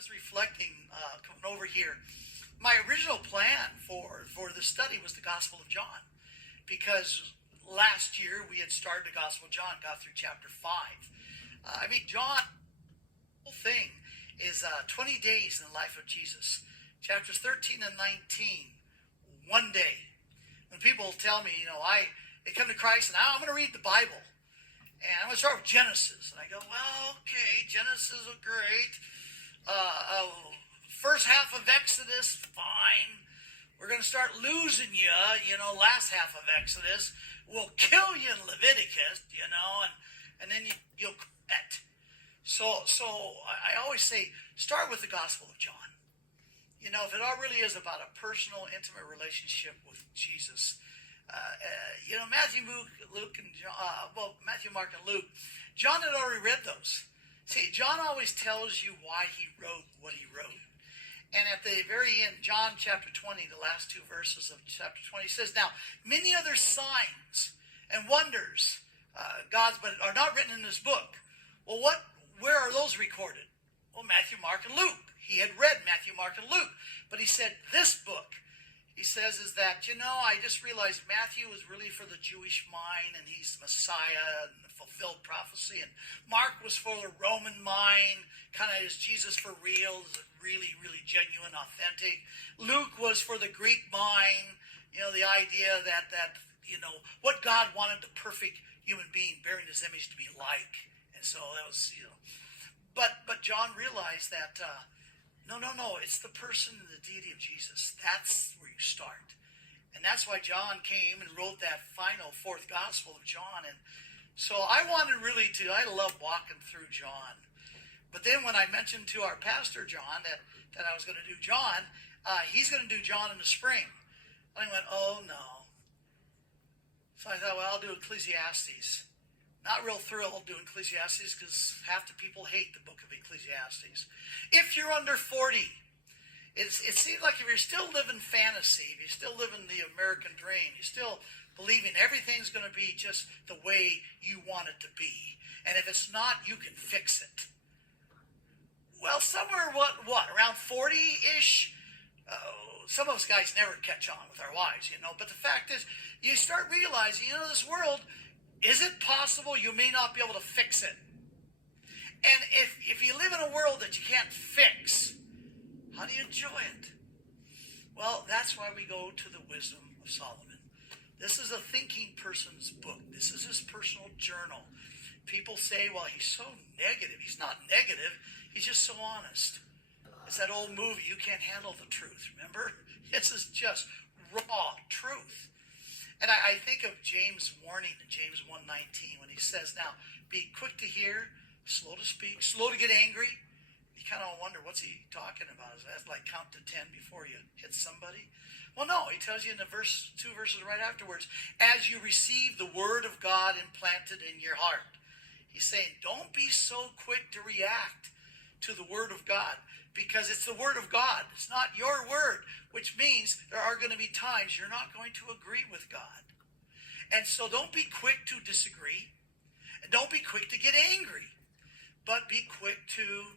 was reflecting, coming over here, my original plan for the study was the Gospel of John, because last year we had started the Gospel of John, got through chapter 5. John, the whole thing is 20 days in the life of Jesus. Chapters 13 and 19, one day. When people tell me, they come to Christ and I'm going to read the Bible. And I'm going to start with Genesis. And I go, well, okay, Genesis is great. First half of Exodus, fine. We're going to start losing you, last half of Exodus. We'll kill you in Leviticus, and then you'll quit. So I always say, start with the Gospel of John. If it all really is about a personal, intimate relationship with Jesus. Matthew, Luke, and John, Matthew, Mark, and Luke, John had already read those. See, John always tells you why he wrote what he wrote. And at the very end, John chapter 20, the last two verses of chapter 20, says, now, many other signs and wonders, but are not written in this book. Well, where are those recorded? Well, Matthew, Mark, and Luke. He had read Matthew, Mark, and Luke. But he said, this book, he says, is that, I just realized Matthew was really for the Jewish mind, and he's the Messiah and the fulfilled prophecy. And Mark was for the Roman mind, kind of is Jesus for real, is it really, really genuine, authentic. Luke was for the Greek mind, the idea that what God wanted the perfect human being bearing his image to be like. And so that was, But John realized that, no, it's the person and the deity of Jesus. That's where you start. And that's why John came and wrote that final fourth gospel of John. And so I wanted I love walking through John. But then when I mentioned to our pastor, John, that I was going to do John, he's going to do John in the spring. And I went, oh no. So I thought, well, I'll do Ecclesiastes. Not real thrilled doing Ecclesiastes because half the people hate the book of Ecclesiastes. If you're under 40, it seems like if you're still living fantasy, if you're still living the American dream, you're still believing everything's going to be just the way you want it to be. And if it's not, you can fix it. Well, somewhere, around 40-ish? Some of us guys never catch on with our wives, But the fact is, you start realizing, this world, is it possible you may not be able to fix it? And if you live in a world that you can't fix, how do you enjoy it? Well, that's why we go to the Wisdom of Solomon. This is a thinking person's book. This is his personal journal. People say, well, he's so negative. He's not negative. He's just so honest. It's that old movie, You Can't Handle the Truth, remember? This is just raw truth. And I think of James' warning in James 1:19 when he says, now, be quick to hear, slow to speak, slow to get angry. You kind of wonder, what's he talking about? Is that like count to 10 before you hit somebody? Well, no, he tells you in the two verses right afterwards, as you receive the word of God implanted in your heart. He's saying, don't be so quick to react to the word of God, because it's the word of God. It's not your word, which means there are going to be times you're not going to agree with God. And so don't be quick to disagree, and don't be quick to get angry, but be quick to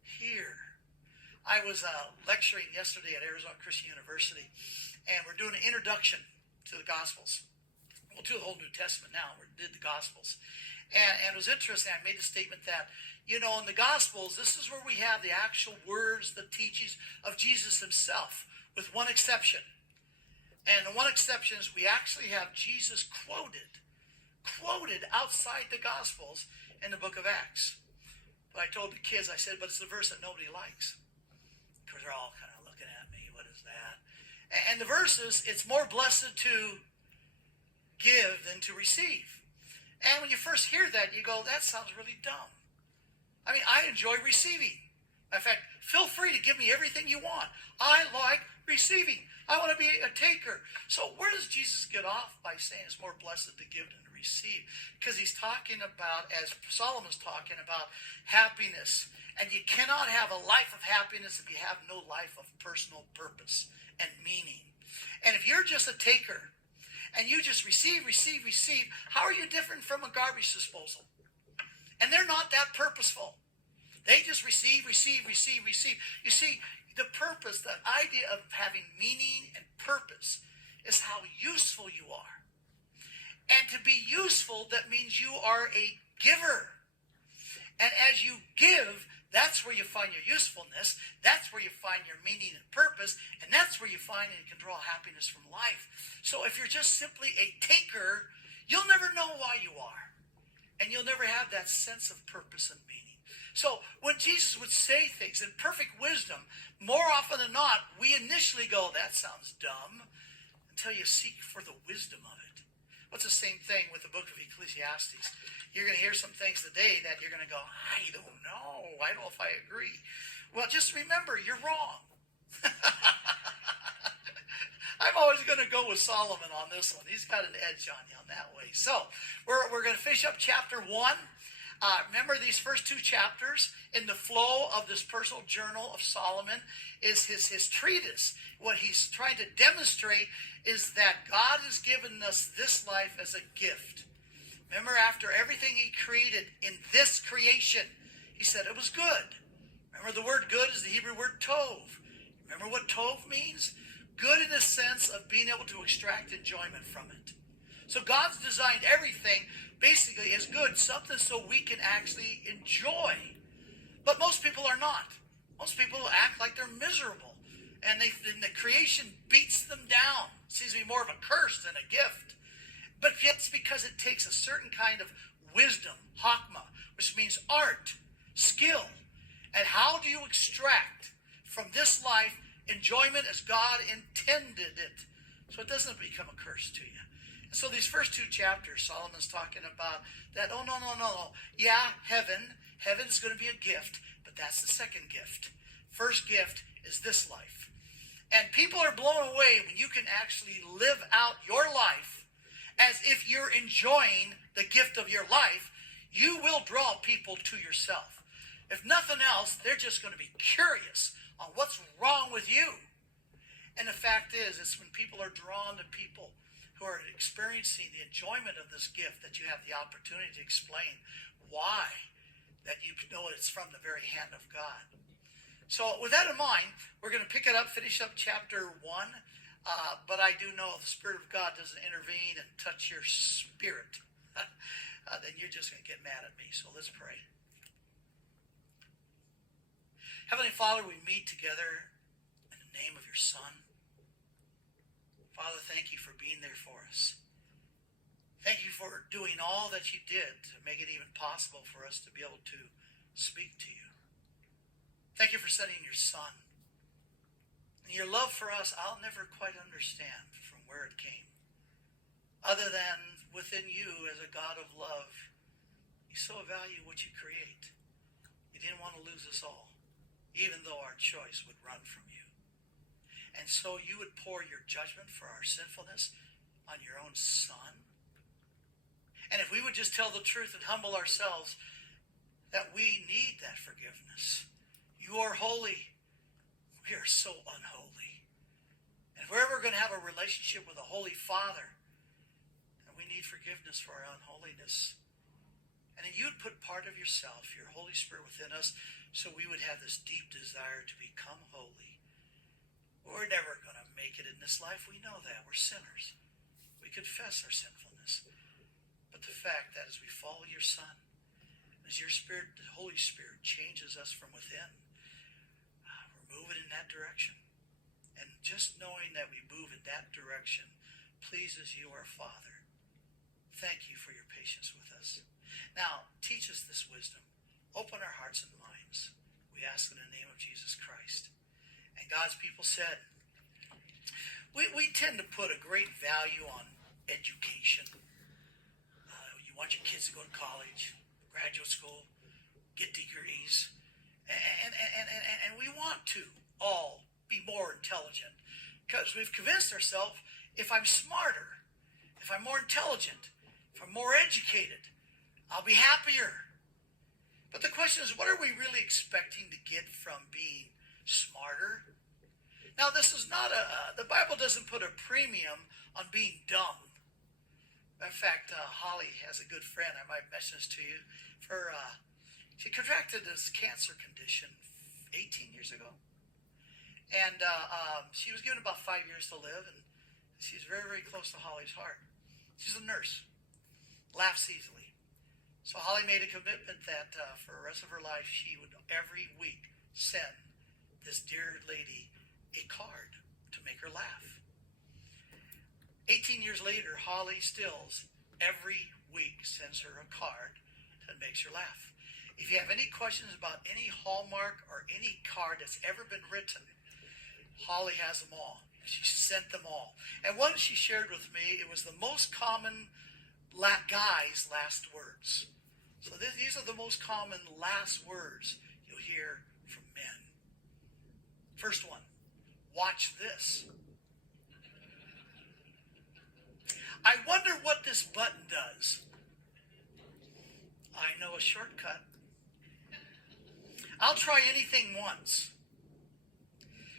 hear. I was lecturing yesterday at Arizona Christian University, and we're doing an introduction to the Gospels. We'll do the whole New Testament now. We did the Gospels. And it was interesting. I made a statement that, in the Gospels, this is where we have the actual words, the teachings of Jesus himself, with one exception. And the one exception is we actually have Jesus quoted outside the Gospels in the book of Acts. But I told the kids, I said, but it's the verse that nobody likes. Because they're all kind of looking at me, what is that? And the verse is, it's more blessed to give than to receive. And when you first hear that, you go, that sounds really dumb. I enjoy receiving. In fact, feel free to give me everything you want. I like receiving. I want to be a taker. So where does Jesus get off by saying it's more blessed to give than to receive? Because he's talking about, as Solomon's talking about, happiness. And you cannot have a life of happiness if you have no life of personal purpose and meaning. And if you're just a taker, and you just receive, how are you different from a garbage disposal? And they're not that purposeful. They just receive, receive, receive, receive. You see, the purpose, the idea of having meaning and purpose is how useful you are. And to be useful, that means you are a giver. And as you give, that's where you find your usefulness. That's where you find your meaning and purpose. And that's where you find and you can draw happiness from life. So if you're just simply a taker, you'll never know why you are. And you'll never have that sense of purpose and meaning. So when Jesus would say things in perfect wisdom, more often than not, we initially go, that sounds dumb, until you seek for the wisdom of it. What's the same thing with the book of Ecclesiastes? You're going to hear some things today that you're going to go, I don't know. I don't know if I agree. Well, just remember, you're wrong. I'm always going to go with Solomon on this one. He's got an edge on you on that way. So we're going to finish up chapter 1. Remember these first 2 chapters in the flow of this personal journal of Solomon is his treatise. What he's trying to demonstrate is that God has given us this life as a gift. Remember, after everything he created in this creation, he said it was good. Remember, the word good is the Hebrew word tov. Remember what tov means? Good in the sense of being able to extract enjoyment from it. So God's designed everything basically as good, something so we can actually enjoy. But most people are not. Most people act like they're miserable. And the creation beats them down. It seems to be more of a curse than a gift. But it's because it takes a certain kind of wisdom, hakma, which means art, skill. And how do you extract from this life enjoyment as God intended it, so it doesn't become a curse to you? And so these first 2 chapters, Solomon's talking about that, no. Yeah, heaven's going to be a gift, but that's the second gift. First gift is this life. And people are blown away when you can actually live out your life as if you're enjoying the gift of your life. You will draw people to yourself. If nothing else, they're just going to be curious on what's wrong with you. And the fact is, it's when people are drawn to people who are experiencing the enjoyment of this gift that you have the opportunity to explain why, that you know it's from the very hand of God. So with that in mind, we're going to pick it up, finish up chapter 1. But I do know if the Spirit of God doesn't intervene and touch your spirit, then you're just going to get mad at me. So let's pray. Heavenly Father, we meet together in the name of your Son. Father, thank you for being there for us. Thank you for doing all that you did to make it even possible for us to be able to speak to you. Thank you for sending your Son. And your love for us, I'll never quite understand from where it came. Other than within you as a God of love, you so value what you create. You didn't want to lose us all, even though our choice would run from you. And so you would pour your judgment for our sinfulness on your own Son. And if we would just tell the truth and humble ourselves that we need that forgiveness. You are holy. We are so unholy. And if we're ever going to have a relationship with a holy Father, then we need forgiveness for our unholiness. And then you'd put part of yourself, your Holy Spirit within us, so we would have this deep desire to become holy. We're never going to make it in this life. We know that. We're sinners. We confess our sinfulness. But the fact that as we follow your Son, as your Spirit, the Holy Spirit, changes us from within, we're moving in that direction. And just knowing that we move in that direction pleases you, our Father. Thank you for your patience with us. Now, teach us this wisdom. Open our hearts and minds. We ask in the name of Jesus Christ. And God's people said, we tend to put a great value on education. You want your kids to go to college, graduate school, get degrees. And we want to all be more intelligent because we've convinced ourselves if I'm smarter, if I'm more intelligent, if I'm more educated, I'll be happier. But the question is, what are we really expecting to get from being smarter? Now, this is not the Bible doesn't put a premium on being dumb. In fact, Holly has a good friend. I might mention this to you. She contracted this cancer condition 18 years ago. And she was given about 5 years to live, and she's very, very close to Holly's heart. She's a nurse, laughs easily. So Holly made a commitment that for the rest of her life, she would every week send this dear lady a card to make her laugh. 18 years later, Holly Stills every week sends her a card that makes her laugh. If you have any questions about any hallmark or any card that's ever been written, Holly has them all. She sent them all. And one she shared with me, it was the most common guy's last words. So these are the most common last words you'll hear from men. First one, watch this. I wonder what this button does. I know a shortcut. I'll try anything once.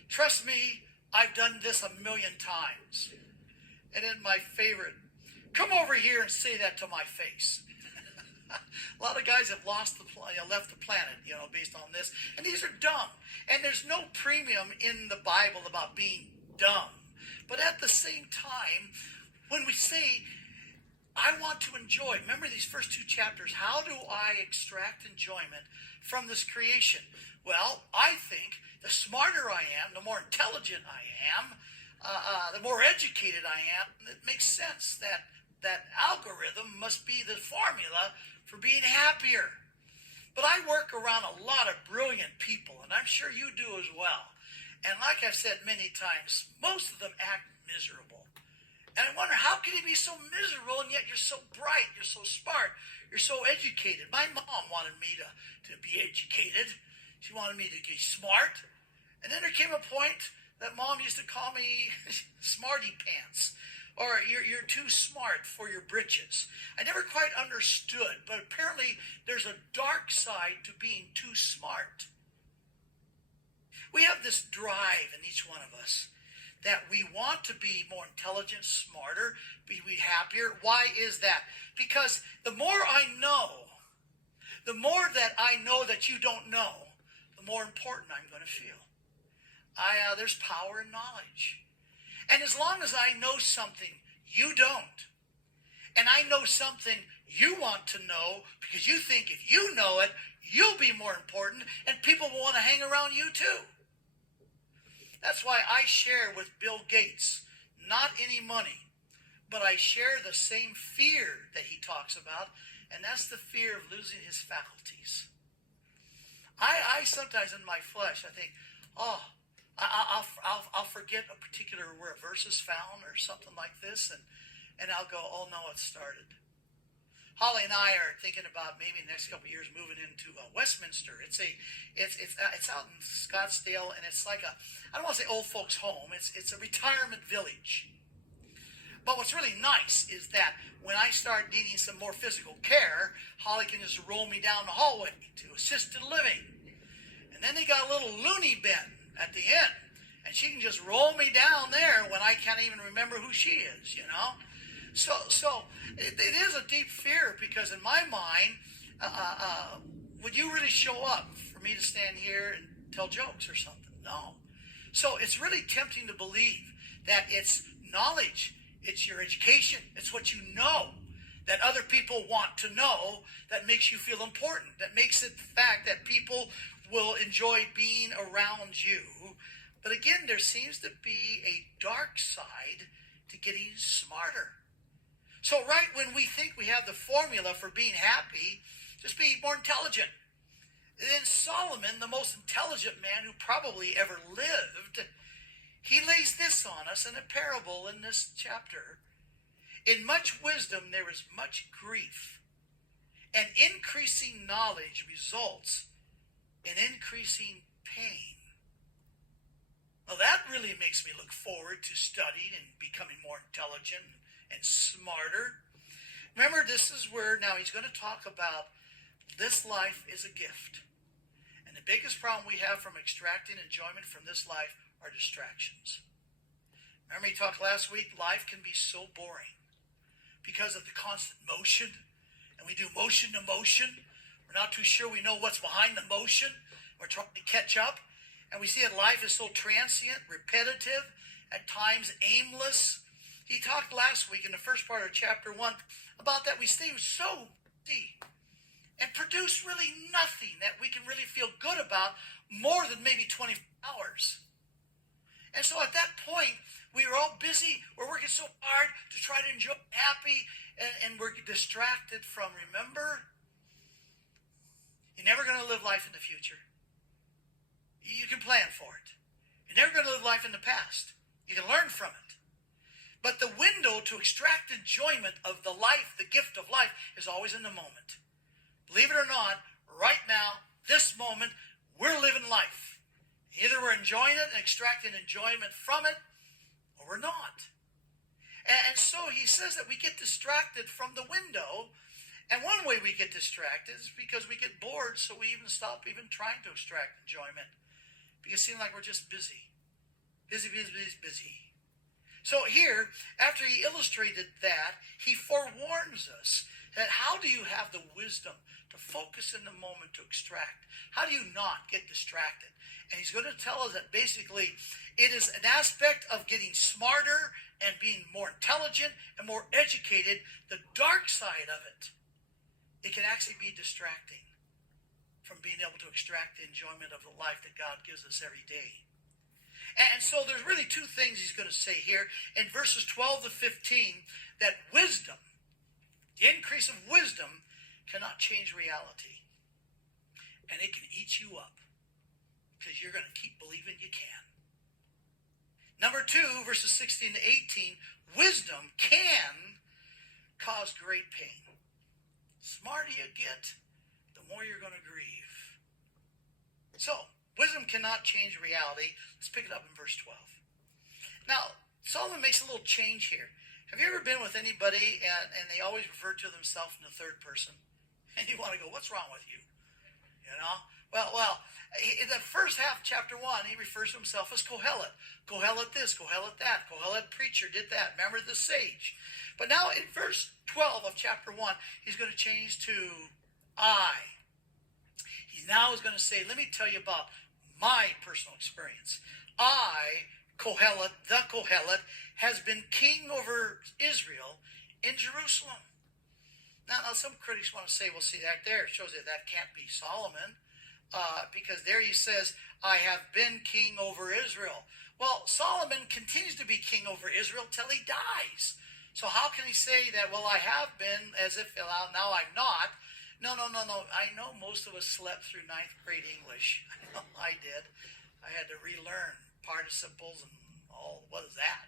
Trust me, I've done this 1,000,000 times. And then my favorite, come over here and say that to my face. A lot of guys have left the planet, based on this. And these are dumb. And there's no premium in the Bible about being dumb. But at the same time, when we say, I want to enjoy, remember these first 2 chapters, how do I extract enjoyment from this creation? Well, I think the smarter I am, the more intelligent I am, the more educated I am, it makes sense that algorithm must be the formula for being happier. But I work around a lot of brilliant people, and I'm sure you do as well. And like I've said many times, most of them act miserable. And I wonder, how can you be so miserable and yet you're so bright, you're so smart, you're so educated? My mom wanted me to be educated. She wanted me to be smart. And then there came a point that Mom used to call me smarty pants. Or you're too smart for your britches. I never quite understood, but apparently there's a dark side to being too smart. We have this drive in each one of us that we want to be more intelligent, smarter, be happier. Why is that? Because the more I know, the more that I know that you don't know, the more important I'm going to feel. There's power in knowledge. And as long as I know something you don't, and I know something you want to know because you think if you know it, you'll be more important, and people will want to hang around you too. That's why I share with Bill Gates, not any money, but I share the same fear that he talks about, and that's the fear of losing his faculties. I sometimes in my flesh, I think, I'll forget a particular where a verse is found or something like this, and I'll go, oh no, it started. Holly and I are thinking about maybe the next couple of years moving into Westminster. It's out in Scottsdale, and it's like I don't want to say old folks' home. It's a retirement village. But what's really nice is that when I start needing some more physical care, Holly can just roll me down the hallway to assisted living. And then they got a little loony bin at the end, and she can just roll me down there when I can't even remember who she is, So it is a deep fear, because in my mind, would you really show up for me to stand here and tell jokes or something? No. So it's really tempting to believe that it's knowledge, it's your education, it's what you know that other people want to know that makes you feel important, that makes it the fact that people will enjoy being around you. But again, there seems to be a dark side to getting smarter. So right when we think we have the formula for being happy, just be more intelligent. Then Solomon, the most intelligent man who probably ever lived, he lays this on us in a parable in this chapter. In much wisdom there is much grief, and increasing knowledge results in increasing pain. Well, that really makes me look forward to studying and becoming more intelligent and smarter. Remember, this is where now he's going to talk about this life is a gift. And the biggest problem we have from extracting enjoyment from this life are distractions. Remember he talked last week, life can be so boring because of the constant motion. And we do motion to motion. We're not too sure we know what's behind the motion. We're trying to catch up. And we see that life is so transient, repetitive, at times aimless. He talked last week in the first part of chapter 1 about that we stay so busy and produce really nothing that we can really feel good about more than maybe 24 hours. And so at that point, we are all busy. We're working so hard to try to enjoy happy, and we're distracted from, remember, you're never going to live life in the future. You can plan for it. You're never going to live life in the past. You can learn from it. But the window to extract enjoyment of the life, the gift of life, is always in the moment. Believe it or not, right now, this moment, we're living life. Either we're enjoying it and extracting enjoyment from it, or we're not. And so he says that we get distracted from the window. And one way we get distracted is because we get bored, so we even stop even trying to extract enjoyment. Because it seems like we're just busy. Busy, busy, busy, busy. So here, after he illustrated that, he forewarns us that how do you have the wisdom to focus in the moment to extract? How do you not get distracted? And he's going to tell us that basically it is an aspect of getting smarter and being more intelligent and more educated. The dark side of it, it can actually be distracting from being able to extract the enjoyment of the life that God gives us every day. And so there's really two things he's going to say here in verses 12 to 15, that wisdom, the increase of wisdom, cannot change reality. And it can eat you up because you're going to keep believing you can. Number 2, verses 16 to 18, wisdom can cause great pain. The smarter you get, the more you're going to grieve. So, wisdom cannot change reality. Let's pick it up in verse 12. Now, Solomon makes a little change here. Have you ever been with anybody and they always refer to themselves in the third person? And you want to go, what's wrong with you? You know? Well, in the first half of chapter 1, he refers to himself as Kohelet. Kohelet this, Kohelet that. Kohelet preacher did that. Remember the sage. But now in verse 12 of chapter 1, he's going to change to I. He now is going to say, let me tell you about my personal experience. I, Kohelet, the Kohelet, has been king over Israel in Jerusalem. Now some critics want to say, well, see, that there shows you that can't be Solomon, because there he says, I have been king over Israel. Well, Solomon continues to be king over Israel till he dies. So how can he say that, well, I have been, as if now I'm not? No. I know most of us slept through 9th grade English. I did. I had to relearn participles and all, what is that?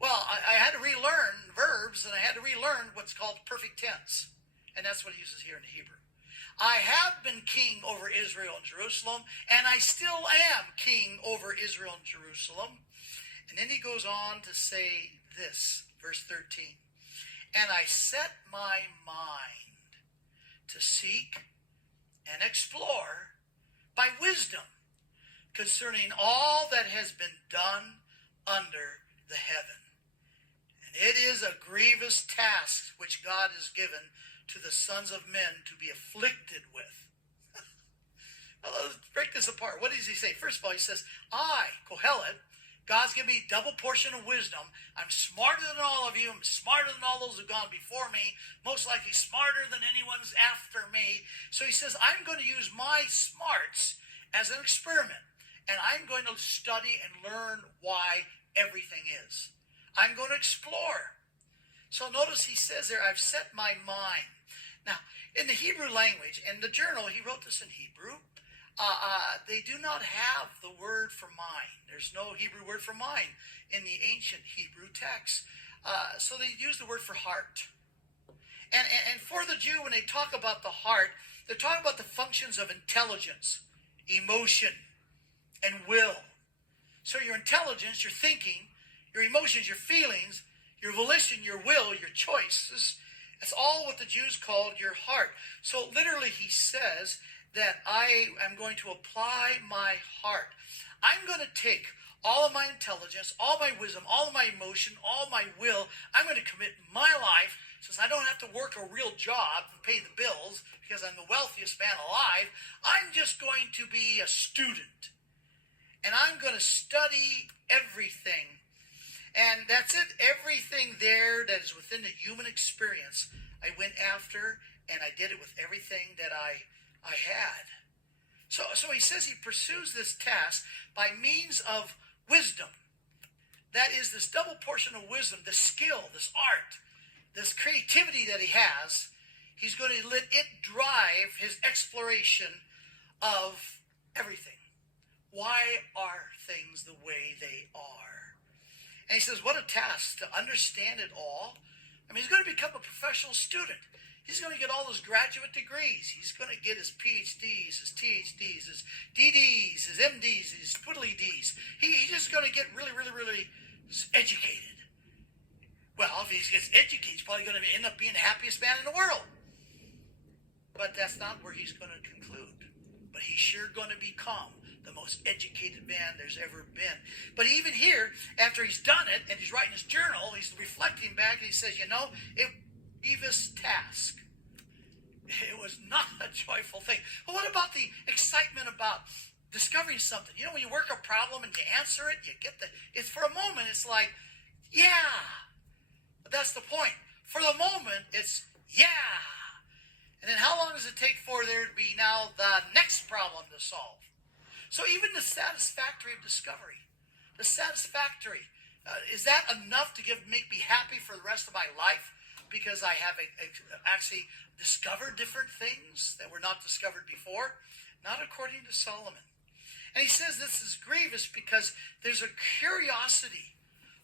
Well, I had to relearn verbs, and I had to relearn what's called perfect tense. And that's what he uses here in the Hebrew. I have been king over Israel and Jerusalem, and I still am king over Israel and Jerusalem. And then he goes on to say this, verse 13. And I set my mind to seek and explore by wisdom concerning all that has been done under the heaven. And it is a grievous task which God has given to the sons of men to be afflicted with. Well, let's break this apart. What does he say? First of all, he says, I, Kohelet, God's given me double portion of wisdom. I'm smarter than all of you. I'm smarter than all those who've gone before me. Most likely smarter than anyone's after me. So he says, I'm going to use my smarts as an experiment. And I'm going to study and learn why everything is. I'm going to explore. So notice he says there, I've set my mind. Now, in the Hebrew language, and the journal, he wrote this in Hebrew, they do not have the word for mind. There's no Hebrew word for mind in the ancient Hebrew text. So they use the word for heart. And for the Jew, when they talk about the heart, they're talking about the functions of intelligence, emotion, and will. So your intelligence, your thinking, your emotions, your feelings, your volition, your will, your choices, that's all what the Jews called your heart. So literally he says that I am going to apply my heart. I'm going to take all of my intelligence, all my wisdom, all of my emotion, all my will. I'm going to commit my life, since I don't have to work a real job and pay the bills because I'm the wealthiest man alive. I'm just going to be a student. And I'm going to study everything. And that's it. Everything there that is within the human experience, I went after, and I did it with everything that I had. So he says he pursues this task by means of wisdom. That is this double portion of wisdom, this skill, this art, this creativity that he has. He's going to let it drive his exploration of everything. Why are things the way they are? And he says, what a task to understand it all. I mean, he's going to become a professional student. He's going to get all his graduate degrees. He's going to get his PhDs, his THDs, his DDs, his MDs, his twiddly Ds. He's just going to get really, really, really educated. Well, if he gets educated, he's probably going to end up being the happiest man in the world. But that's not where he's going to conclude. But he's sure going to become the most educated man there's ever been. But even here, after he's done it, and he's writing his journal, he's reflecting back, and he says, it grievous task. It was not a joyful thing. But what about the excitement about discovering something? When you work a problem and you answer it, it's for a moment, it's like, yeah. But that's the point. For the moment, it's, yeah. And then how long does it take for there to be now the next problem to solve? So even the satisfactory of discovery, the satisfactory, is that enough to make me happy for the rest of my life? Because I have actually discovered different things that were not discovered before? Not according to Solomon. And he says this is grievous because there's a curiosity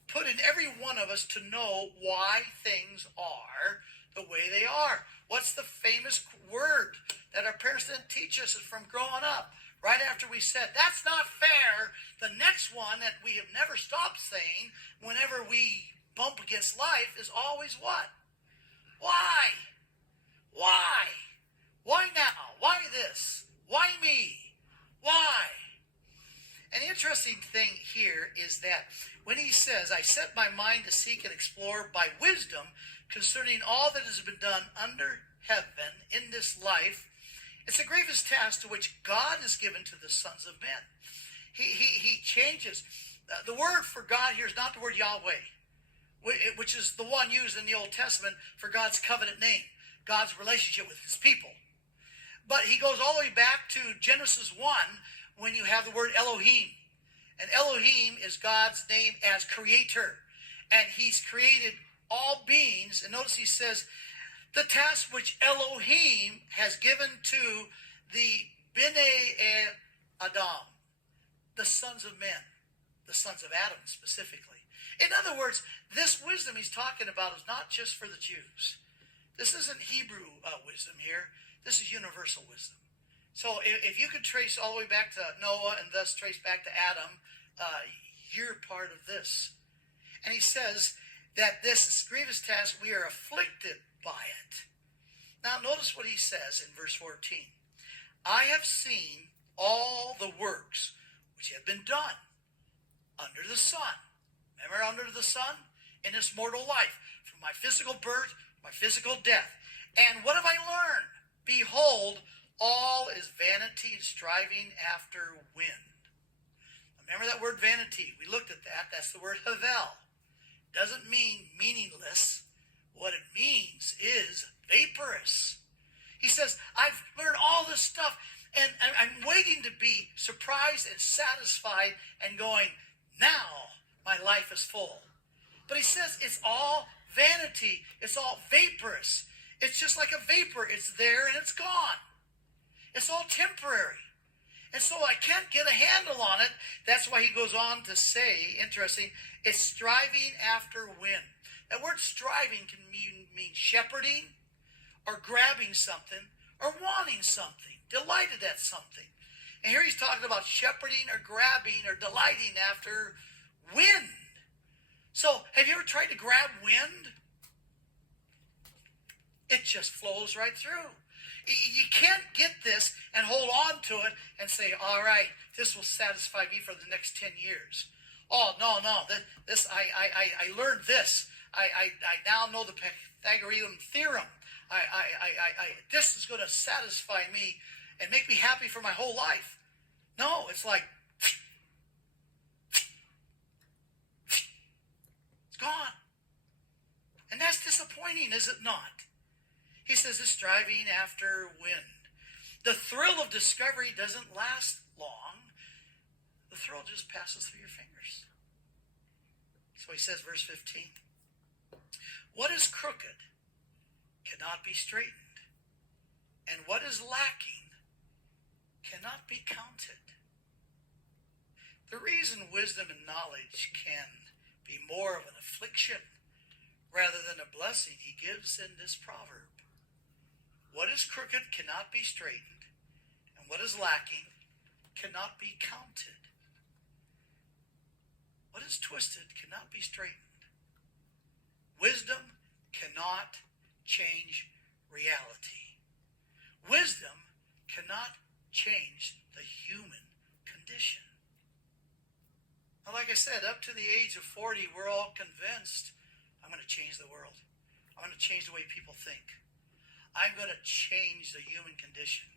put in every one of us to know why things are the way they are. What's the famous word that our parents didn't teach us from growing up? Right after we said, that's not fair, the next one that we have never stopped saying whenever we bump against life is always what? Why? Why? Why now? Why this? Why me? Why? An interesting thing here is that when he says, I set my mind to seek and explore by wisdom concerning all that has been done under heaven in this life, it's a grievous task to which God has given to the sons of men. He changes. The word for God here is not the word Yahweh, which is the one used in the Old Testament for God's covenant name, God's relationship with his people. But he goes all the way back to Genesis 1 when you have the word Elohim. And Elohim is God's name as creator. And he's created all beings. And notice he says, the task which Elohim has given to the Bnei Adam, the sons of men, the sons of Adam specifically. In other words, this wisdom he's talking about is not just for the Jews. This isn't Hebrew wisdom here. This is universal wisdom. So if you could trace all the way back to Noah and thus trace back to Adam, you're part of this. And he says that this grievous task, we are afflicted by it. Now notice what he says in verse 14. I have seen all the works which have been done under the sun. Remember, under the sun? In this mortal life. From my physical birth, my physical death. And what have I learned? Behold, all is vanity and striving after wind. Remember that word vanity? We looked at that. That's the word havel. Doesn't mean meaningless. What it means is vaporous. He says, I've learned all this stuff, and I'm waiting to be surprised and satisfied and going, now my life is full. But he says it's all vanity. It's all vaporous. It's just like a vapor. It's there and it's gone. It's all temporary. And so I can't get a handle on it. That's why he goes on to say, interesting, it's striving after wind. That word striving can mean shepherding or grabbing something or wanting something, delighted at something. And here he's talking about shepherding or grabbing or delighting after wind. So have you ever tried to grab wind? It just flows right through. You can't get this and hold on to it and say, all right, this will satisfy me for the next 10 years. Oh, no. I learned this. I now know the Pythagorean theorem. This is going to satisfy me and make me happy for my whole life. No, it's like, it's gone. And that's disappointing, is it not? He says it's striving after wind. The thrill of discovery doesn't last long. The thrill just passes through your fingers. So he says, verse 15, what is crooked cannot be straightened, and what is lacking cannot be counted. The reason wisdom and knowledge can be more of an affliction rather than a blessing he gives in this proverb. What is crooked cannot be straightened, and what is lacking cannot be counted. What is twisted cannot be straightened. Wisdom cannot change reality. Wisdom cannot change the human condition. Now, like I said, up to the age of 40, we're all convinced, I'm going to change the world. I'm going to change the way people think. I'm going to change the human condition.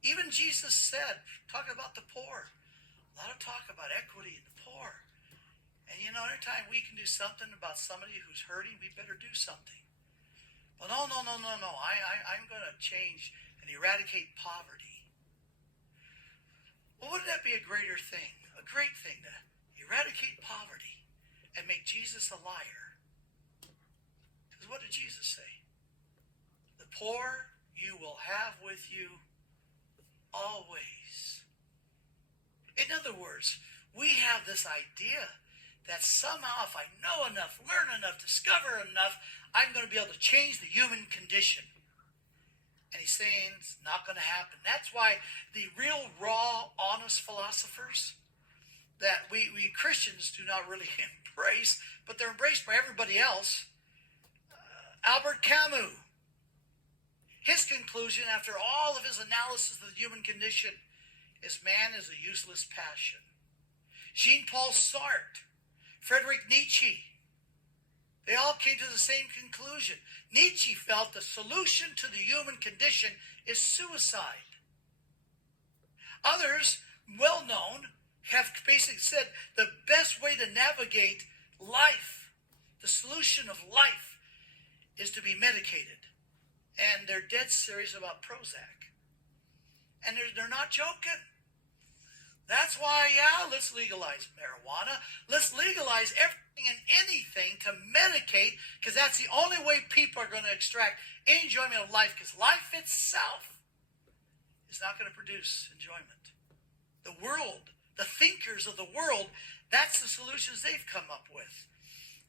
Even Jesus said, talking about the poor, a lot of talk about equity in the poor. And every time we can do something about somebody who's hurting, we better do something. Well, no. I'm going to change and eradicate poverty. Well, wouldn't that be a greater thing? A great thing to eradicate poverty and make Jesus a liar. Because what did Jesus say? The poor you will have with you always. In other words, we have this idea that somehow if I know enough, learn enough, discover enough, I'm going to be able to change the human condition. And he's saying it's not going to happen. That's why the real, raw, honest philosophers that we Christians do not really embrace, but they're embraced by everybody else. Albert Camus, his conclusion after all of his analysis of the human condition is man is a useless passion. Jean-Paul Sartre, Friedrich Nietzsche, they all came to the same conclusion. Nietzsche felt the solution to the human condition is suicide. Others, well known, have basically said the best way to navigate life, the solution of life, is to be medicated. And they're dead serious about Prozac. And they're not joking. That's why, let's legalize marijuana. Let's legalize everything and anything to medicate, because that's the only way people are going to extract enjoyment of life, because life itself is not going to produce enjoyment. The world, the thinkers of the world, that's the solutions they've come up with.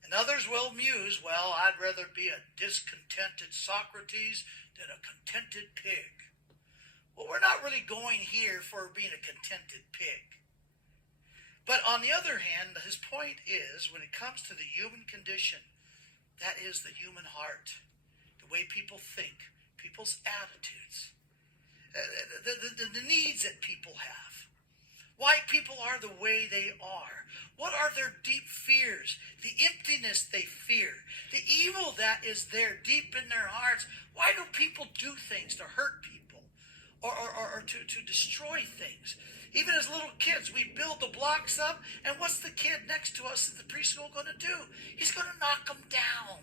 And others will muse, well, I'd rather be a discontented Socrates than a contented pig. Well, we're not really going here for being a contented pig. But on the other hand, his point is, when it comes to the human condition, that is the human heart, the way people think, people's attitudes, the needs that people have, why people are the way they are, what are their deep fears, the emptiness they fear, the evil that is there deep in their hearts. Why do people do things to hurt people? Or to destroy things. Even as little kids, we build the blocks up, and what's the kid next to us at the preschool going to do? He's going to knock them down.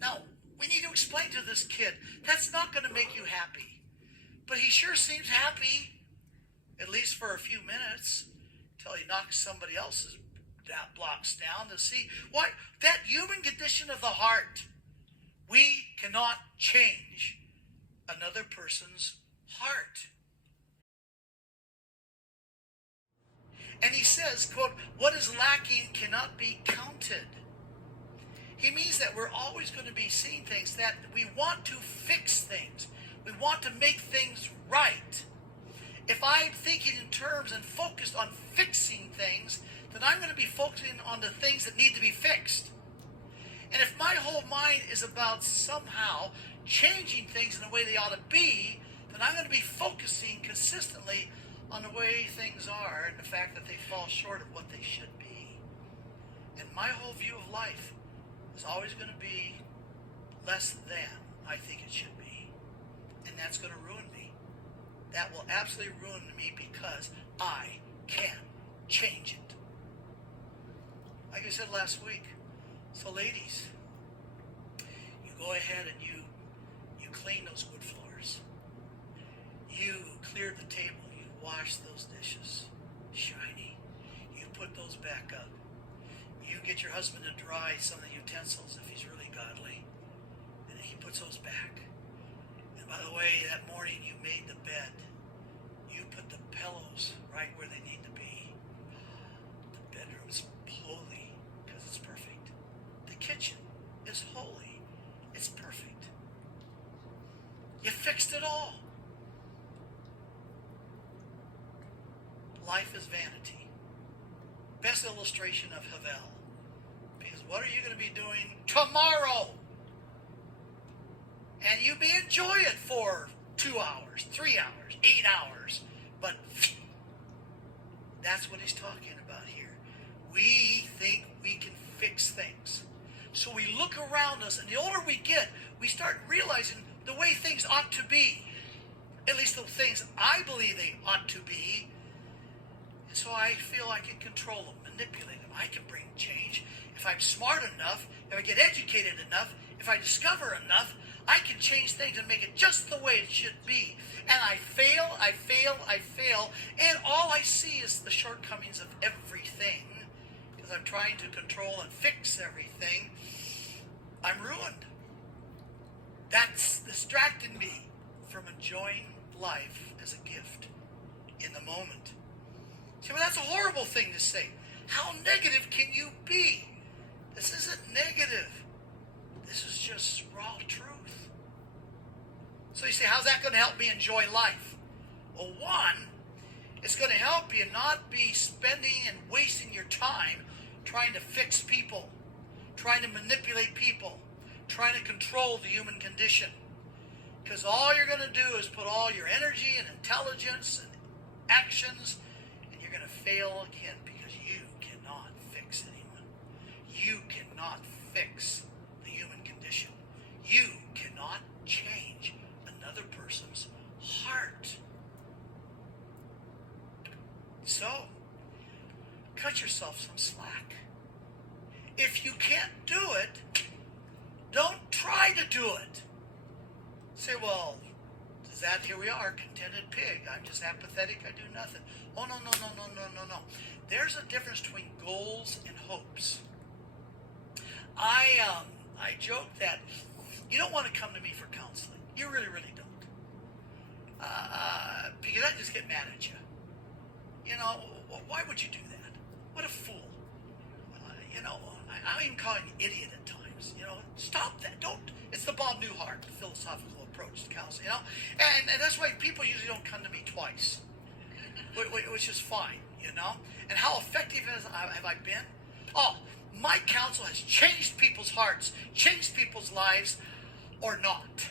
Now, we need to explain to this kid, that's not going to make you happy. But he sure seems happy, at least for a few minutes, until he knocks somebody else's blocks down to see what that human condition of the heart. We cannot change another person's heart. And he says, quote, what is lacking cannot be counted. He means that we're always going to be seeing things, that we want to fix things. We want to make things right. If I'm thinking in terms and focused on fixing things, then I'm going to be focusing on the things that need to be fixed. And if my whole mind is about somehow changing things in the way they ought to be, then I'm going to be focusing consistently on the way things are and the fact that they fall short of what they should be. And my whole view of life is always going to be less than I think it should be. And that's going to ruin me. That will absolutely ruin me because I can't change it. Like I said last week, so ladies, you go ahead and you clean those wood floors. You clear the table. You wash those dishes shiny. You put those back up. You get your husband to dry some of the utensils if he's really godly. And he puts those back. And by the way, that morning you made the bed. You put the pillows right where they need to be. The bedroom's holy because it's perfect. The kitchen is holy. It's perfect. You fixed it all. Life is vanity. Best illustration of Havel. Because what are you going to be doing tomorrow? And you may enjoy it for 2 hours, 3 hours, 8 hours. But that's what he's talking about here. We think we can fix things. So we look around us, and the older we get, we start realizing the way things ought to be. At least the things I believe they ought to be. And so I feel I can control them, manipulate them. I can bring change. If I'm smart enough, if I get educated enough, if I discover enough, I can change things and make it just the way it should be. And I fail, and all I see is the shortcomings of everything. Because I'm trying to control and fix everything. I'm ruined. That's distracting me from enjoying life as a gift in the moment. See, well, that's a horrible thing to say. How negative can you be? This isn't negative. This is just raw truth. So you say, how's that going to help me enjoy life? Well, one, it's going to help you not be spending and wasting your time trying to fix people, trying to manipulate people, trying to control the human condition. Because all you're going to do is put all your energy and intelligence and actions, and you're going to fail again because you cannot fix anyone. You cannot fix the human condition. You cannot change another person's heart. So, cut yourself some slack. If you can't do it, don't try to do it. Say, well, is that, here we are, contented pig. I'm just apathetic, I do nothing. Oh, no. There's a difference between goals and hopes. I joke that you don't want to come to me for counseling. You really, really don't. Because I just get mad at you. You know, why would you do that? What a fool. I'm even calling you idiot at times. Stop that. Don't. It's the Bob Newhart philosophical approach to counseling. And that's why people usually don't come to me twice, which is fine. And how effective have I been? Oh, my counsel has changed people's hearts, changed people's lives, or not.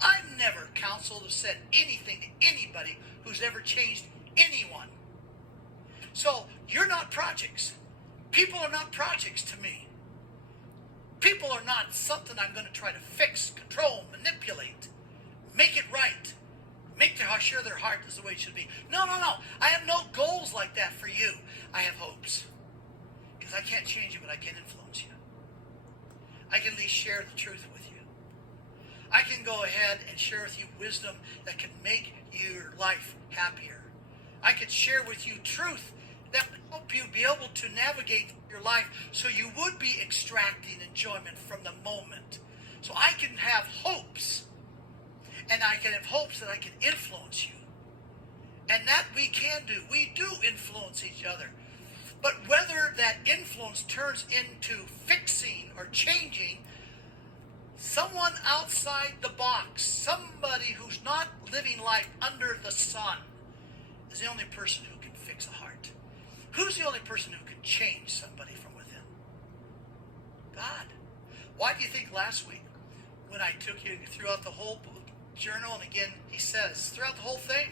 I've never counseled or said anything to anybody who's ever changed anyone. So you're not projects. People are not projects to me. People are not something I'm going to try to fix, control, manipulate, make it right, make sure their heart is the way it should be. No. I have no goals like that for you. I have hopes. Because I can't change you, but I can influence you. I can at least share the truth with you. I can go ahead and share with you wisdom that can make your life happier. I can share with you truth that would help you be able to navigate your life so you would be extracting enjoyment from the moment. So I can have hopes, and I can have hopes that I can influence you. And that we can do. We do influence each other. But whether that influence turns into fixing or changing, someone outside the box, somebody who's not living life under the sun, is the only person who can fix a heart. Who's the only person who can change somebody from within? God. Why do you think last week, when I took you throughout the whole journal, and again, he says, throughout the whole thing,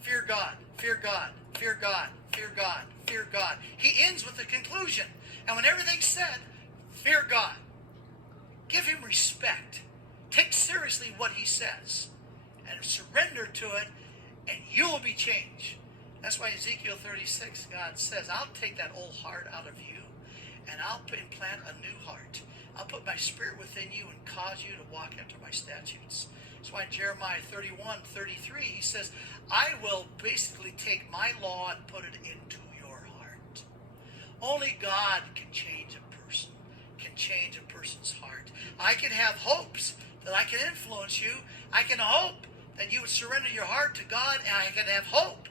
Fear God, fear God, fear God, fear God, fear God. He ends with the conclusion. And when everything's said, fear God. Give him respect. Take seriously what he says. And surrender to it, and you will be changed. That's why Ezekiel 36, God says, I'll take that old heart out of you, and I'll implant a new heart. I'll put my spirit within you and cause you to walk after my statutes. That's why in Jeremiah 31:33, he says, I will basically take my law and put it into your heart. Only God can change a person, can change a person's heart. I can have hopes that I can influence you. I can hope that you would surrender your heart to God, and I can have hope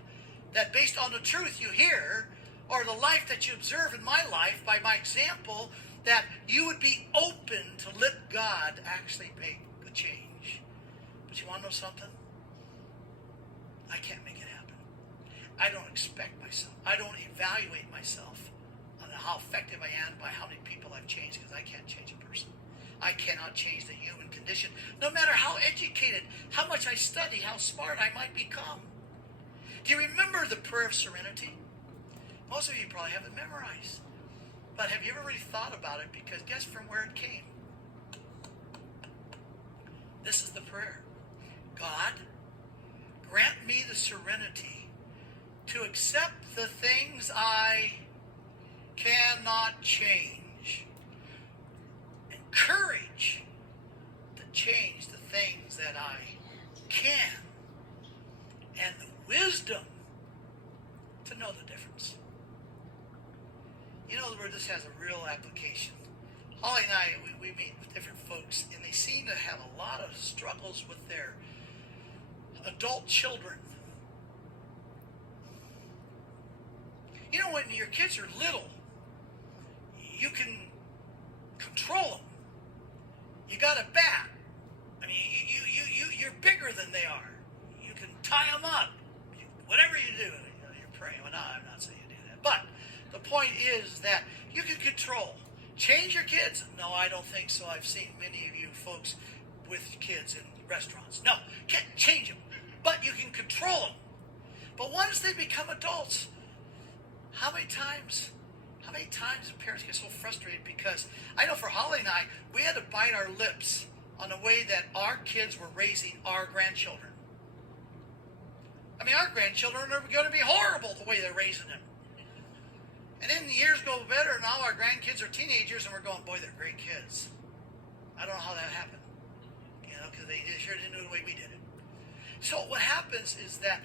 that based on the truth you hear, or the life that you observe in my life by my example, that you would be open to let God actually make the change. But you want to know something? I can't make it happen. I don't expect myself. I don't evaluate myself on how effective I am by how many people I've changed, because I can't change a person. I cannot change the human condition, no matter how educated, how much I study, how smart I might become. Do you remember the prayer of serenity? Most of you probably have it memorized. But have you ever really thought about it? Because guess from where it came? This is the prayer. God, grant me the serenity to accept the things I cannot change, and courage to change the things that I can, and the wisdom to know the difference. You know where this has a real application. Holly and I, we meet with different folks, and they seem to have a lot of struggles with their adult children. You know, when your kids are little, you can control them. You got a bat. I mean, you're bigger than they are. You can tie them up. Whatever you do, you're praying. Well, no, I'm not saying you do that. But the point is that you can control. Change your kids? No, I don't think so. I've seen many of you folks with kids in restaurants. No, can't change them. But you can control them. But once they become adults, how many times do parents get so frustrated? Because I know for Holly and I, we had to bite our lips on the way that our kids were raising our grandchildren. I mean, our grandchildren are going to be horrible the way they're raising them. And then the years go better, and now our grandkids are teenagers, and we're going, boy, they're great kids. I don't know how that happened. Because they sure didn't do it the way we did it. So what happens is that,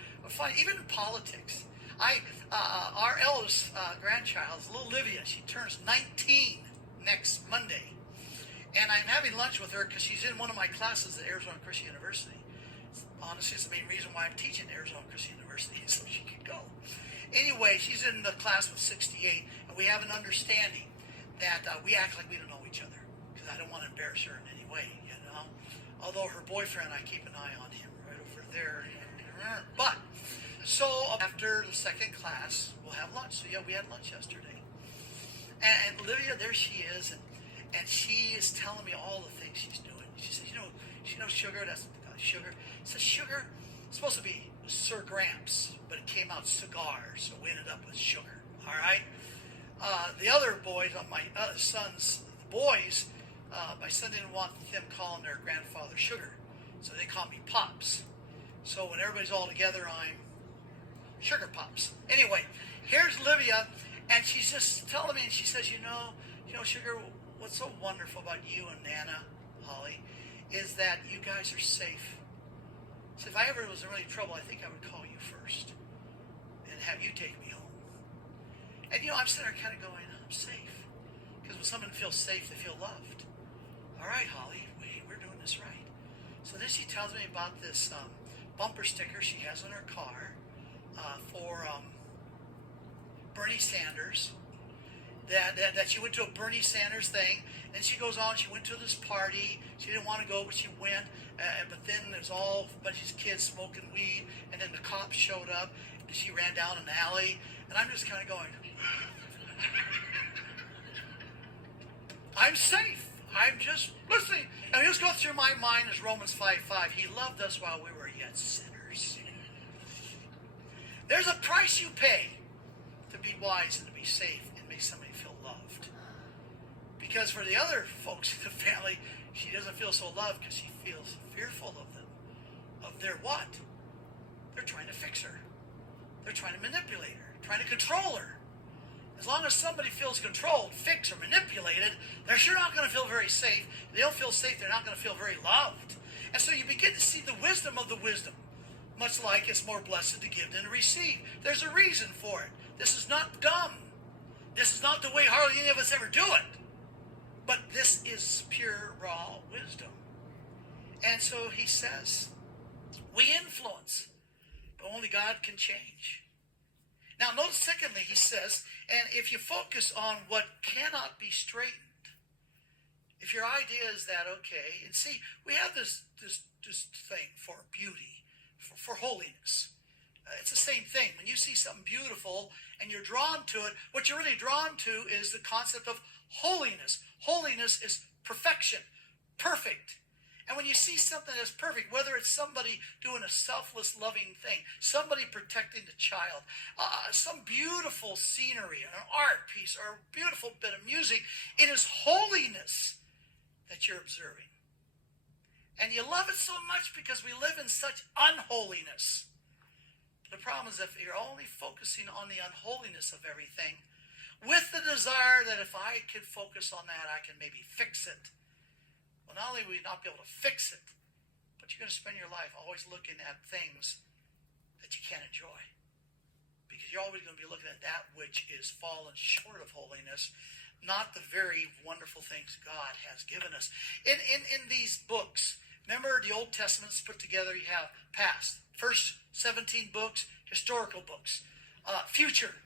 even in politics, our eldest grandchild is little Livia. She turns 19 next Monday. And I'm having lunch with her because she's in one of my classes at Arizona Christian University. Honestly, it's the main reason why I'm teaching at Arizona Christian University, so she can go. Anyway, she's in the class of 68, and we have an understanding that we act like we don't know each other, because I don't want to embarrass her in any way, Although her boyfriend, I keep an eye on him right over there. But, so after the second class, we'll have lunch. So yeah, we had lunch yesterday. And Olivia, there she is, and she is telling me all the things she's doing. She says, she knows sugar, that's sugar. She says, sugar, it's supposed to be Sir Gramps, but it came out cigar, so we ended up with sugar, all right? The other boys, my son's boys, my son didn't want them calling their grandfather Sugar, so they call me Pops. So when everybody's all together, I'm Sugar Pops. Anyway, here's Livia, and she's just telling me, and she says, Sugar, what's so wonderful about you and Nana, Holly, is that you guys are safe. So if I ever was in really trouble, I think I would call you first and have you take me home. And I'm sitting there kind of going, I'm safe. Because when someone feels safe, they feel loved. All right, Holly, we're doing this right. So then she tells me about this bumper sticker she has on her car for Bernie Sanders. That she went to a Bernie Sanders thing, and she goes on, she went to this party, she didn't want to go, but she went, but then there's all a bunch of kids smoking weed, and then the cops showed up, and she ran down an alley, and I'm just kind of going, I'm safe, I'm just listening, and just go through my mind is Romans 5:5, he loved us while we were yet sinners. There's a price you pay to be wise and to be safe and make somebody feel loved. Because for the other folks in the family, she doesn't feel so loved because she feels fearful of them. Of their what? They're trying to fix her. They're trying to manipulate her, trying to control her. As long as somebody feels controlled, fixed, or manipulated, they're sure not going to feel very safe. If they don't feel safe, they're not going to feel very loved. And so you begin to see the wisdom of the wisdom. Much like it's more blessed to give than to receive. There's a reason for it. This is not dumb. This is not the way hardly any of us ever do it. But this is pure, raw wisdom. And so he says, we influence, but only God can change. Now notice secondly, he says, and if you focus on what cannot be straightened, if your idea is that, okay, and see, we have this thing for beauty, for holiness. It's the same thing. When you see something beautiful and you're drawn to it, what you're really drawn to is the concept of holiness. Holiness is perfection, perfect. And when you see something that's perfect, whether it's somebody doing a selfless, loving thing, somebody protecting the child, some beautiful scenery, an art piece, or a beautiful bit of music, it is holiness that you're observing. And you love it so much because we live in such unholiness. The problem is if you're only focusing on the unholiness of everything, with the desire that if I could focus on that, I can maybe fix it. Well, not only will you not be able to fix it, but you're going to spend your life always looking at things that you can't enjoy. Because you're always going to be looking at that which is fallen short of holiness, not the very wonderful things God has given us. In these books, remember the Old Testament's put together, you have past, first 17 books, historical books, future,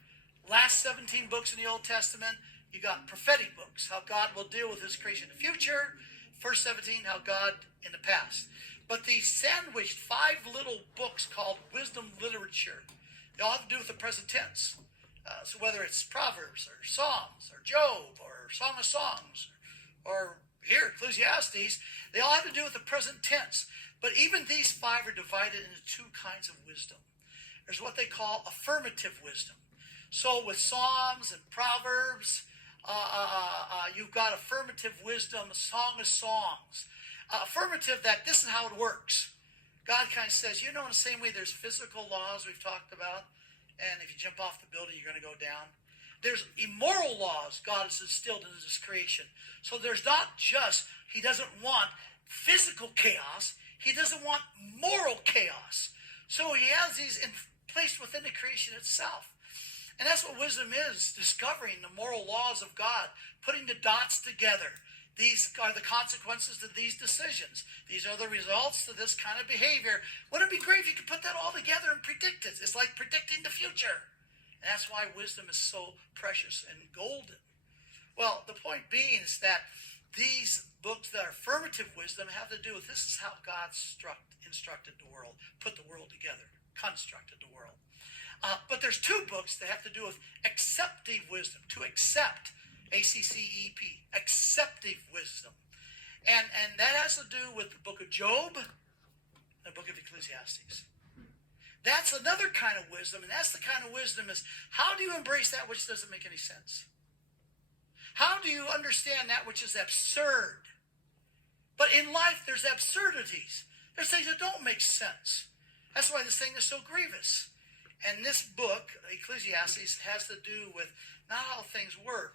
last 17 books in the Old Testament, you got prophetic books, how God will deal with his creation in the future, first 17, how God in the past. But they sandwiched 5 little books called wisdom literature. They all have to do with the present tense. So whether it's Proverbs or Psalms or Job or Song of Songs or here, Ecclesiastes, they all have to do with the present tense. But even these 5 are divided into 2 kinds of wisdom. There's what they call affirmative wisdom. So with Psalms and Proverbs, you've got affirmative wisdom, Song of Songs. Affirmative that this is how it works. God kind of says, in the same way there's physical laws we've talked about, and if you jump off the building, you're going to go down. There's immoral laws God has instilled into this creation. So there's not just, he doesn't want physical chaos, he doesn't want moral chaos. So he has these placed within the creation itself. And that's what wisdom is, discovering the moral laws of God, putting the dots together. These are the consequences to these decisions. These are the results to this kind of behavior. Wouldn't it be great if you could put that all together and predict it? It's like predicting the future. And that's why wisdom is so precious and golden. Well, the point being is that these books that are affirmative wisdom have to do with this is how God instructed the world, put the world together, constructed the world. But there's 2 books that have to do with acceptive wisdom, to accept, A-C-C-E-P, acceptive wisdom. And that has to do with the book of Job and the book of Ecclesiastes. That's another kind of wisdom, and that's the kind of wisdom is, how do you embrace that which doesn't make any sense? How do you understand that which is absurd? But in life, there's absurdities. There's things that don't make sense. That's why this thing is so grievous. And this book, Ecclesiastes, has to do with not how things work,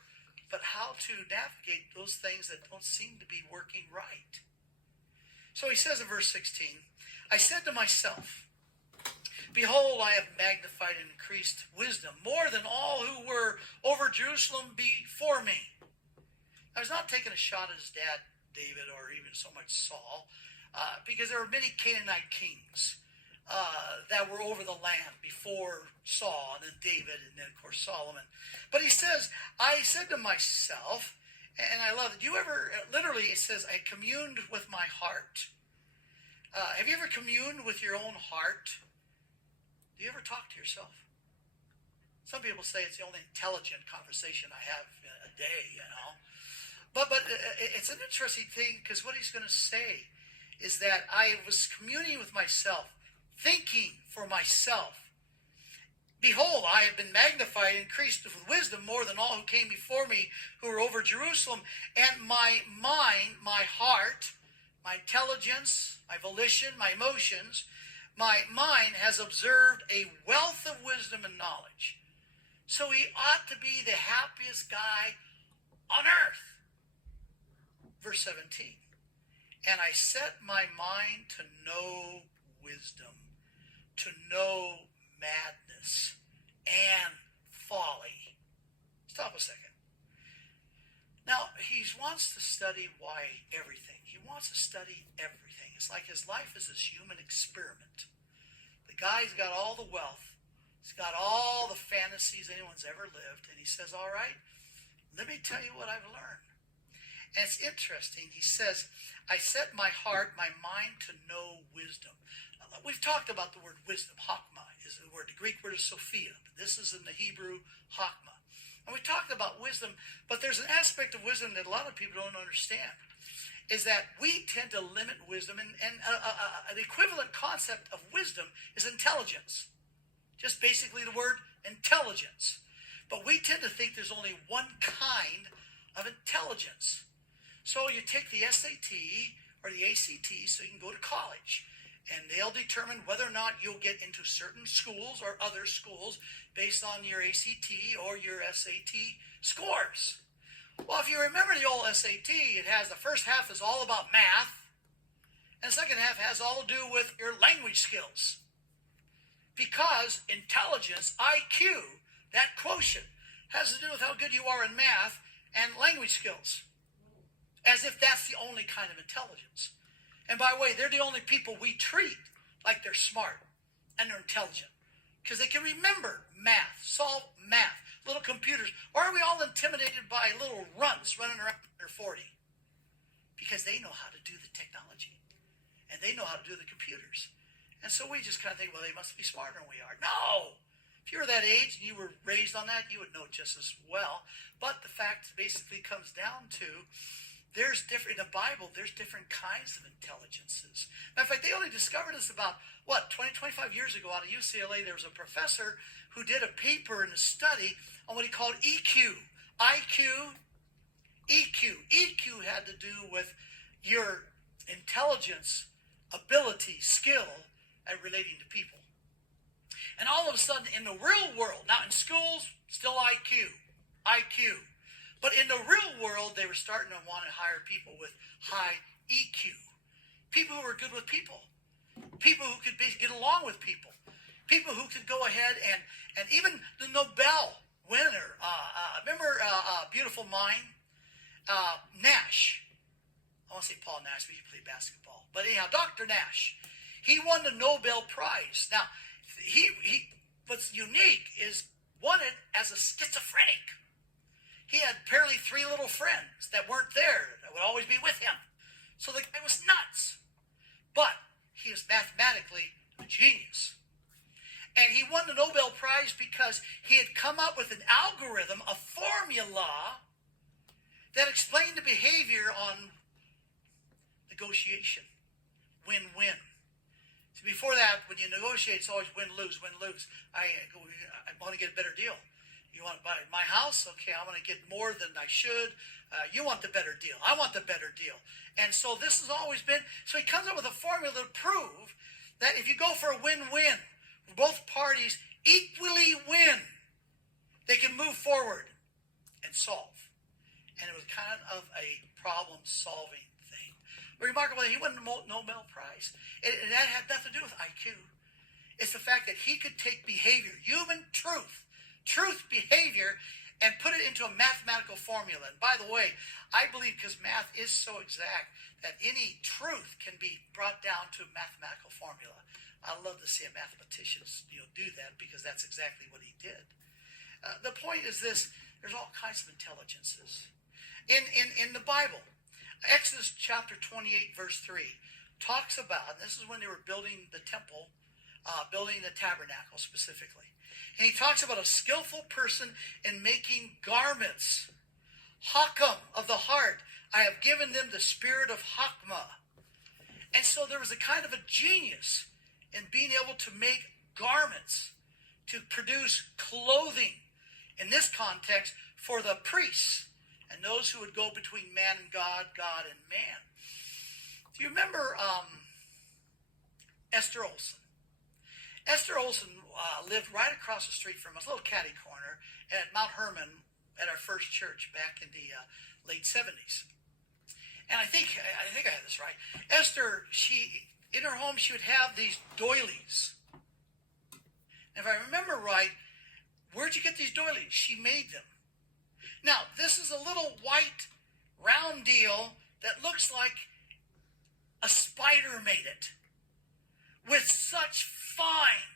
but how to navigate those things that don't seem to be working right. So he says in verse 16, I said to myself, behold, I have magnified and increased wisdom more than all who were over Jerusalem before me. I was not taking a shot at his dad, David, or even so much Saul, because there were many Canaanite kings that were over the land before Saul, and then David, and then, of course, Solomon. But he says, I said to myself, and I love it, literally it says, I communed with my heart. Have you ever communed with your own heart? Do you ever talk to yourself? Some people say it's the only intelligent conversation I have in a day, But it's an interesting thing, because what he's going to say is that I was communing with myself, thinking for myself. Behold, I have been magnified and increased with wisdom more than all who came before me who were over Jerusalem. And my mind, my heart, my intelligence, my volition, my emotions, my mind has observed a wealth of wisdom and knowledge. So he ought to be the happiest guy on earth. Verse 17. And I set my mind to know wisdom, to know madness and folly. Stop a second. Now, he wants to study why everything. He wants to study everything. It's like his life is this human experiment. The guy's got all the wealth. He's got all the fantasies anyone's ever lived. And he says, all right, let me tell you what I've learned. And it's interesting. He says, I set my heart, my mind to know wisdom. We've talked about the word wisdom. Chokmah is the word. The Greek word is Sophia. But this is in the Hebrew, Chokmah. And we talked about wisdom, but there's an aspect of wisdom that a lot of people don't understand, is that we tend to limit wisdom, and an equivalent concept of wisdom is intelligence. Just basically the word intelligence. But we tend to think there's only one kind of intelligence. So you take the SAT or the ACT so you can go to college, and they'll determine whether or not you'll get into certain schools or other schools based on your ACT or your SAT scores. Well, if you remember the old SAT, it has the first half is all about math, and the second half has all to do with your language skills. Because intelligence, IQ, that quotient, has to do with how good you are in math and language skills. As if that's the only kind of intelligence. And by the way, they're the only people we treat like they're smart and they're intelligent. Because they can remember math, solve math, little computers. Or are we all intimidated by little runts running around when they're 40? Because they know how to do the technology. And they know how to do the computers. And so we just kind of think, well, they must be smarter than we are. No! If you were that age and you were raised on that, you would know just as well. But the fact basically comes down to there's different, in the Bible, there's different kinds of intelligences. Matter of fact, they only discovered this about, 25 years ago out of UCLA, there was a professor who did a paper and a study on what he called EQ. IQ, EQ. EQ had to do with your intelligence, ability, skill at relating to people. And all of a sudden, in the real world, now in schools, still IQ. But in the real world, they were starting to want to hire people with high EQ. People who were good with people. People who could get along with people. People who could go ahead and even the Nobel winner, remember Beautiful Mind? Nash. I want to say Paul Nash, but he played basketball. But anyhow, Dr. Nash. He won the Nobel Prize. Now, he what's unique is won it as a schizophrenic. He had apparently 3 little friends that weren't there, that would always be with him. So the guy was nuts. But he was mathematically a genius. And he won the Nobel Prize because he had come up with an algorithm, a formula, that explained the behavior on negotiation. Win-win. So before that, when you negotiate, it's always win-lose, win-lose. I want to get a better deal. You want to buy my house? Okay, I want to get more than I should. You want the better deal. I want the better deal. And so this has always been, so he comes up with a formula to prove that if you go for a win-win, both parties equally win, they can move forward and solve. And it was kind of a problem-solving thing. Remarkable that he won the Nobel Prize. And that had nothing to do with IQ. It's the fact that he could take behavior, human truth, behavior, and put it into a mathematical formula. And by the way, I believe because math is so exact that any truth can be brought down to a mathematical formula. I love to see a mathematician do that because that's exactly what he did. The point is this: there's all kinds of intelligences in the Bible. Exodus chapter 28 verse 3 talks about, and this is when they were building the temple, building the tabernacle specifically. And he talks about a skillful person in making garments. Hakam of the heart. I have given them the spirit of Hakmah. And so there was a kind of a genius in being able to make garments to produce clothing, in this context, for the priests and those who would go between man and God, God and man. Do you remember Esther Olson? Esther Olson lived right across the street from us, a little catty corner, at Mount Hermon at our first church back in the late 70s. And I think I had this right. Esther, in her home, she would have these doilies. If I remember right, where'd you get these doilies? She made them. Now, this is a little white round deal that looks like a spider made it with such fine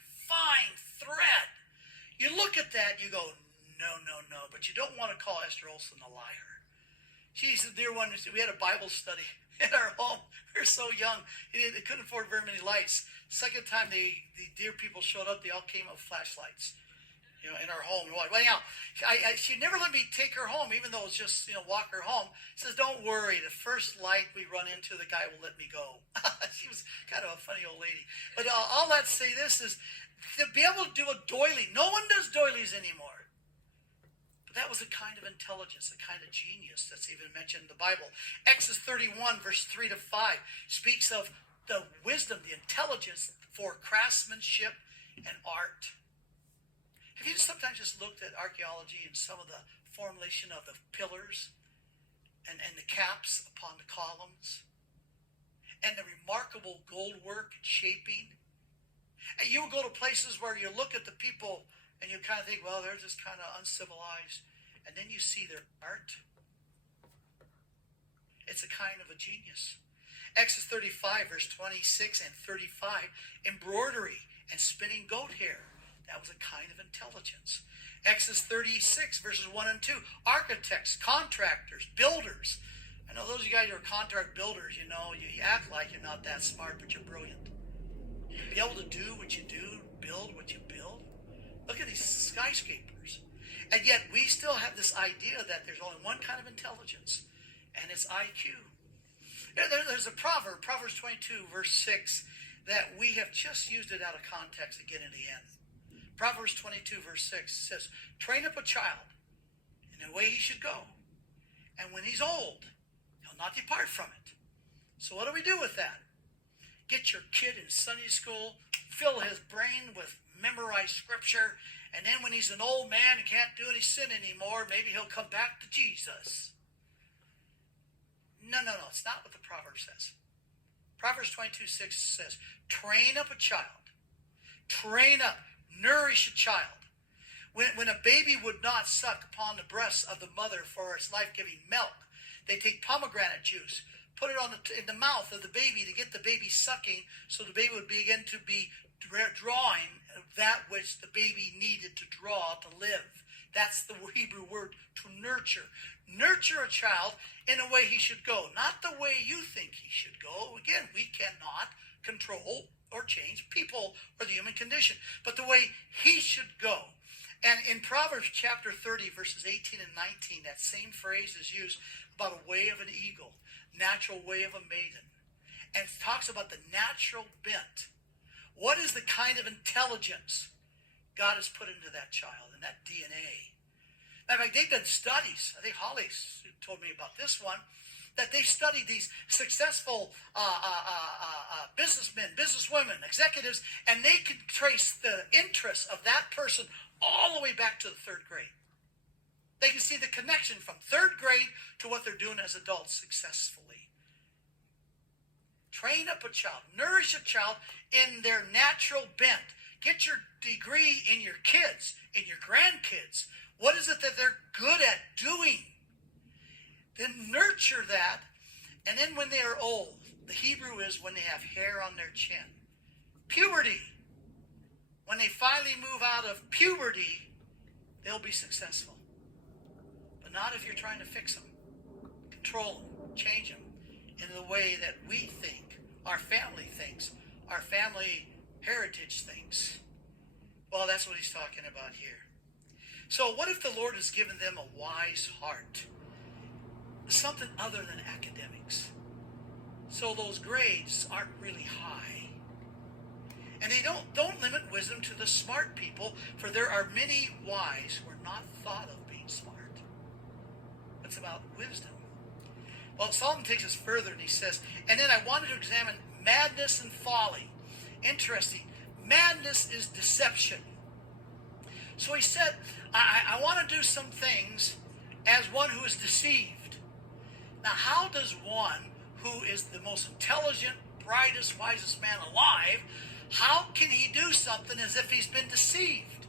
thread. You look at that, you go, no. But you don't want to call Esther Olson a liar. She's the dear one. We had a Bible study in our home. We were so young. They couldn't afford very many lights. Second time the dear people showed up, they all came with flashlights, in our home. Well, anyhow, she never let me take her home, even though it was just, walk her home. She says, don't worry. The first light we run into, the guy will let me go. She was kind of a funny old lady. But all that to say this is, to be able to do a doily. No one does doilies anymore. That was a kind of intelligence, a kind of genius that's even mentioned in the Bible. Exodus 31, verse 3 to 5, speaks of the wisdom, the intelligence for craftsmanship and art. Have you sometimes just looked at archaeology and some of the formulation of the pillars and the caps upon the columns and the remarkable gold work and shaping? And you will go to places where you look at the people and you kind of think, well, they're just kind of uncivilized. And then you see their art. It's a kind of a genius. Exodus 35, verse 26 and 35, embroidery and spinning goat hair. That was a kind of intelligence. Exodus 36, verses 1 and 2, architects, contractors, builders. I know those of you guys who are contract builders, you act like you're not that smart, but you're brilliant. Be able to do what you do, build what you build. Look at these skyscrapers. And yet we still have this idea that there's only one kind of intelligence, and it's IQ. There's a proverb, Proverbs 22, verse 6, that we have just used it out of context again in the end. Proverbs 22, verse 6 says, train up a child in the way he should go, and when he's old, he'll not depart from it. So what do we do with that? Get your kid in Sunday school, fill his brain with memorized scripture, and then when he's an old man and can't do any sin anymore, maybe he'll come back to Jesus. No, it's not what the proverb says. Proverbs 22, 6 says, train up a child. Train up, nourish a child. When a baby would not suck upon the breasts of the mother for its life-giving milk, they take pomegranate juice, put it in the mouth of the baby to get the baby sucking, so the baby would begin to be drawing that which the baby needed to draw to live. That's the Hebrew word, to nurture. Nurture a child in a way he should go, not the way you think he should go. Again, we cannot control or change people or the human condition, but the way he should go. And in Proverbs chapter 30, verses 18 and 19, that same phrase is used about a way of an eagle, natural way of a maiden. And it talks about the natural bent. What is the kind of intelligence God has put into that child and that DNA? In fact, they've done studies. I think Holly told me about this one, that they've studied these successful businessmen, businesswomen, executives, and they can trace the interests of that person all the way back to the third grade. They can see the connection from third grade to what they're doing as adults successfully. Train up a child, nourish a child in their natural bent. Get your degree in your kids, in your grandkids. What is it that they're good at doing? Then nurture that, and then when they are old, the Hebrew is when they have hair on their chin. Puberty. When they finally move out of puberty, they'll be successful. But not if you're trying to fix them, control them, change them in the way that we think, our family thinks, our family heritage thinks. Well, that's what he's talking about here. So what if the Lord has given them a wise heart? Something other than academics. So those grades aren't really high. And they don't limit wisdom to the smart people, for there are many wise who are not thought of being smart. It's about wisdom. Well, Solomon takes us further and he says, and then I wanted to examine madness and folly. Interesting. Madness is deception. So he said, I want to do some things as one who is deceived. Now, how does one who is the most intelligent, brightest, wisest man alive, how can he do something as if he's been deceived?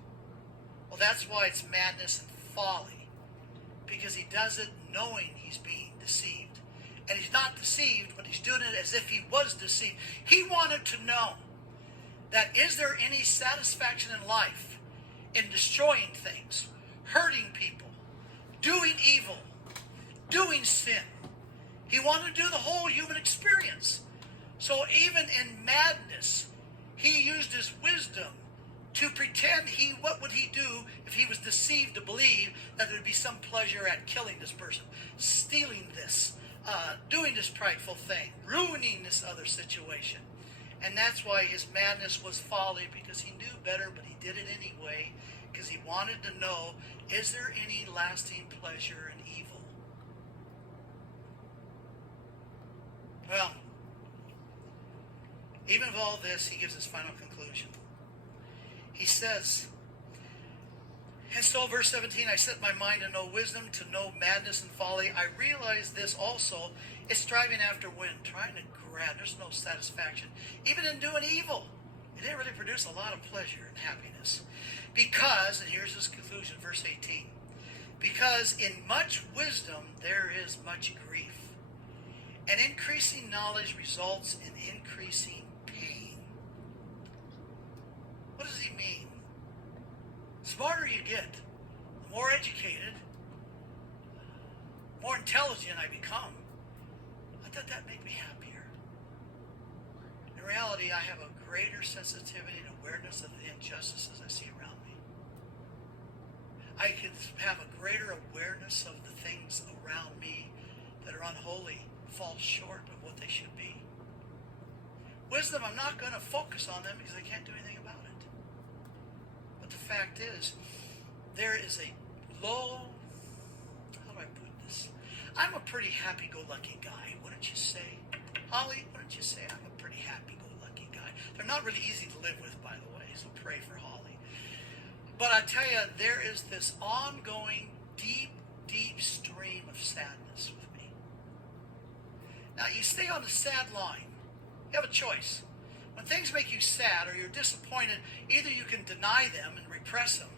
Well, that's why it's madness and folly. Because he does it knowing he's being deceived. And he's not deceived, but he's doing it as if he was deceived. He wanted to know that is there any satisfaction in life in destroying things, hurting people, doing evil, doing sin. He wanted to do the whole human experience. So even in madness, he used his wisdom to pretend what would he do if he was deceived to believe that there would be some pleasure at killing this person, stealing this, doing this prideful thing, ruining this other situation. And that's why his madness was folly, because he knew better, but he did it anyway, because he wanted to know, is there any lasting pleasure in evil? Well, even of all this, he gives his final conclusion. He says, and so verse 17, I set my mind to know wisdom, to know madness and folly. I realize this also is striving after wind, trying to grab. There's no satisfaction. Even in doing evil, it didn't really produce a lot of pleasure and happiness. Because, and here's his conclusion, verse 18, because in much wisdom there is much grief, and increasing knowledge results in increasing pain. What does he mean? The smarter you get, the more educated, more intelligent I become. Doesn't that make me happier? In reality, I have a greater sensitivity and awareness of the injustices I see around me. I can have a greater awareness of the things around me that are unholy, fall short of what they should be. Wisdom, I'm not going to focus on them because I can't do anything about it. But the fact is, there is a low, how do I put this? I'm a pretty happy-go-lucky guy, wouldn't you say? Holly, wouldn't you say I'm a pretty happy-go-lucky guy? They're not really easy to live with, by the way, so pray for Holly. But I tell you, there is this ongoing, deep, deep stream of sadness with me. Now, you stay on the sad line. You have a choice. When things make you sad or you're disappointed, either you can deny them and repress them,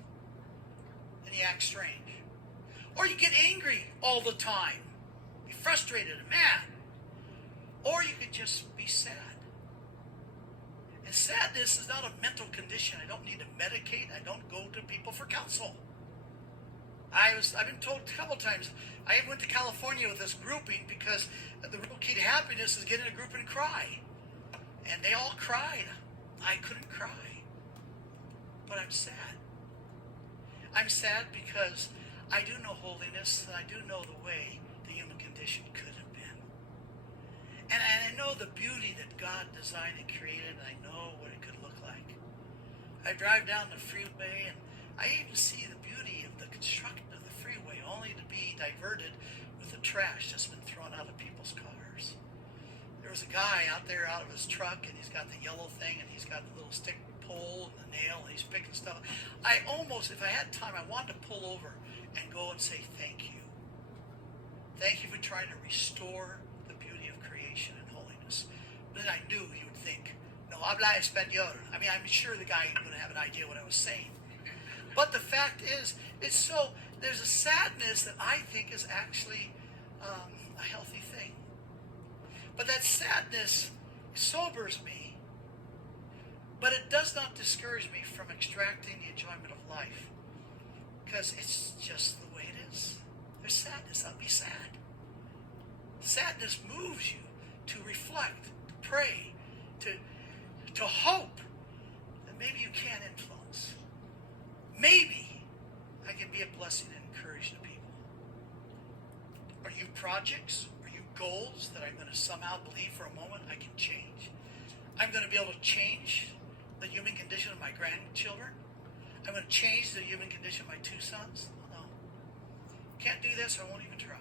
and you act strange. Or you get angry all the time, be frustrated and mad. Or you could just be sad. And sadness is not a mental condition. I don't need to medicate. I don't go to people for counsel. I've been told a couple times, I went to California with this grouping because the real key to happiness is getting a group and cry. And they all cried. I couldn't cry. But I'm sad. I'm sad because I do know holiness, and I do know the way the human condition could have been. And I know the beauty that God designed and created, and I know what it could look like. I drive down the freeway, and I even see the beauty of the construction of the freeway, only to be diverted with the trash that's been thrown out of people's cars. There was a guy out there out of his truck, and he's got the yellow thing, and he's got the little stick pole and the nail, and he's picking stuff. I almost, if I had time, I wanted to pull over and go and say thank you. Thank you for trying to restore the beauty of creation and holiness. But then I knew he would think, no habla español. I mean, I'm sure the guy ain't going to have an idea what I was saying. But the fact is, there's a sadness that I think is actually a healthy thing. But that sadness sobers me, but it does not discourage me from extracting the enjoyment of life, because it's just the way it is. There's sadness. I'll be sad. Sadness moves you to reflect, to pray, to hope that maybe you can influence. Maybe I can be a blessing and encourage to people. Are you projects? Are you goals that I'm going to somehow believe for a moment I can change? I'm going to be able to change the human condition of my grandchildren. I'm going to change the human condition of my two sons. No. Can't do that, so I won't even try.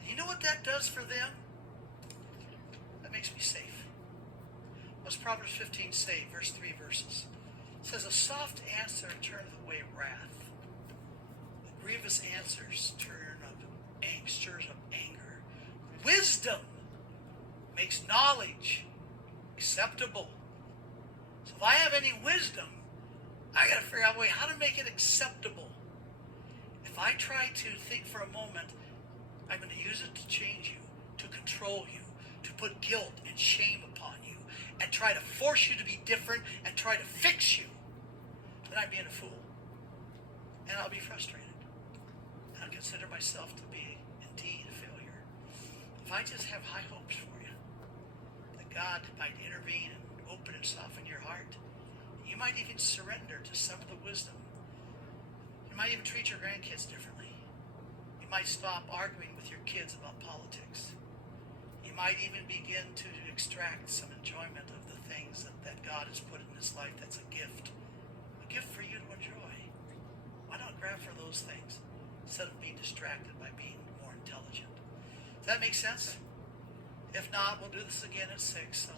And you know what that does for them? That makes me safe. What's Proverbs 15 say? Verse 3 verses. It says, a soft answer turneth away wrath. But grievous answers stirs up anger. Wisdom makes knowledge acceptable. So if I have any wisdom, I got to figure out a way how to make it acceptable. If I try to think for a moment, I'm going to use it to change you, to control you, to put guilt and shame upon you, and try to force you to be different and try to fix you, then I'm being a fool. And I'll be frustrated. And I'll consider myself to be indeed a failure. If I just have high hopes for you, that God might intervene and open and soften your heart, you might even surrender to some of the wisdom. You might even treat your grandkids differently. You might stop arguing with your kids about politics. You might even begin to extract some enjoyment of the things that God has put in this life that's a gift for you to enjoy. Why not grab for those things instead of being distracted by being more intelligent? Does that make sense? If not, we'll do this again at 6. So